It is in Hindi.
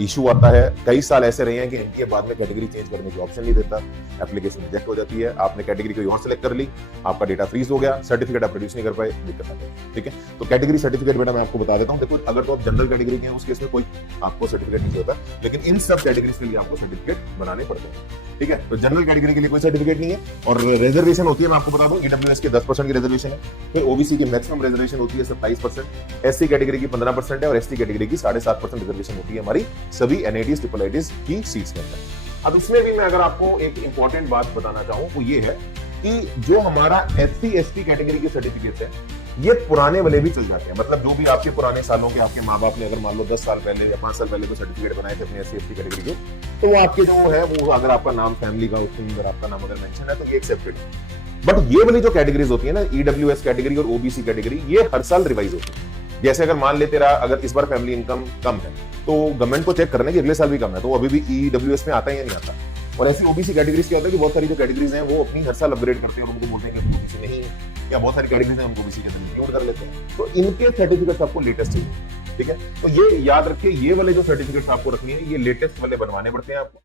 इशू आता है। कई साल ऐसे रहे हैं कि एनटीए बाद में कैटेगरी चेंज करने की ऑप्शन नहीं देता, एप्लीकेशन रिजेक्ट हो जाती है। आपने कैटेगरी को यहाँ सेलेक्ट कर ली, आपका डेटा फ्रीज हो गया, सर्टिफिकेट आप प्रोड्यूस नहीं कर पाए, दिक्कत आ गई। ठीक है, तो कैटेगरी सर्टिफिकेट बेटा मैं आपको बता देता हूँ। देखो, अगर तो आप जनरल कैटेगरी के हैं उस केस में कोई आपको सर्टिफिकेट नहीं होता, लेकिन इन सब कैटेगरीज के लिए आपको सर्टिफिकेट बनाने पड़ते हैं। ठीक है, तो जनरल कैटेगरी के लिए कोई सर्टिफिकेट नहीं है। और रिजर्वेशन होती है, मैं आपको बता दूं, ईडब्ल्यूएस के 10% की रिजर्वेशन है। फिर ओबीसी की मैक्सिमम रिजर्वेशन होती है 27%, एससी कैटेगरी की 15% है और एसटी कैटेगरी की 7.5% रिजर्वेशन होती है हमारी सभी एनआईटीज ट्रिपल आईटीज की सीट्स के अंदर। अब इसमें भी मैं अगर आपको एक इंपॉर्टेंट बात बताना चाहूं वो ये है कि जो हमारा एससी एसटी कैटेगरी के सर्टिफिकेट है ये पुराने वाले भी चल जाते हैं। मतलब जो भी आपके पुराने सालों के आपके माँ बाप ने अगर मान लो 10 साल पहले या 5 साल पहले को सर्टिफिकेट बनाए थे अपने एससी एसटी कैटेगरी के, तो वो आपके जो है वो अगर आपका नाम फैमिली का उसके अंदर आपका नाम अगर मेंशन है तो ये एक्सेप्टेड है। बट ये वाली जो कैटेगरीज होती है ना, ईडब्ल्यूएस कैटेगरी और ओबीसी कैटेगरी, ये हर साल रिवाइज होती है। जैसे अगर मान लेते रहा अगर इस बार फैमिली इनकम कम है तो गवर्नमेंट को चेक करना है कि अगले साल भी कम है, तो वो अभी भी ईडब्ल्यूएस में आता है या नहीं आता। और ऐसी ओबीसी कैटेगरीज क्या होता है कि बहुत सारी जो कैटेगरीज हैं वो अपनी हर साल अपग्रेड करते हैं और उनको बोलते हैं कि ओबीसी नहीं है, या बहुत सारी कैटेगरीज हैं हमको ओबीसी के अंदर इंक्लूड कर लेते हैं, तो इनके सर्टिफिकेट्स आपको लेटेस्ट चाहिए। ठीक है, तो ये याद रखिए, ये वाले जो सर्टिफिकेट्स आपको रखनी है ये लेटेस्ट वाले बनवाने पड़ते हैं आपको।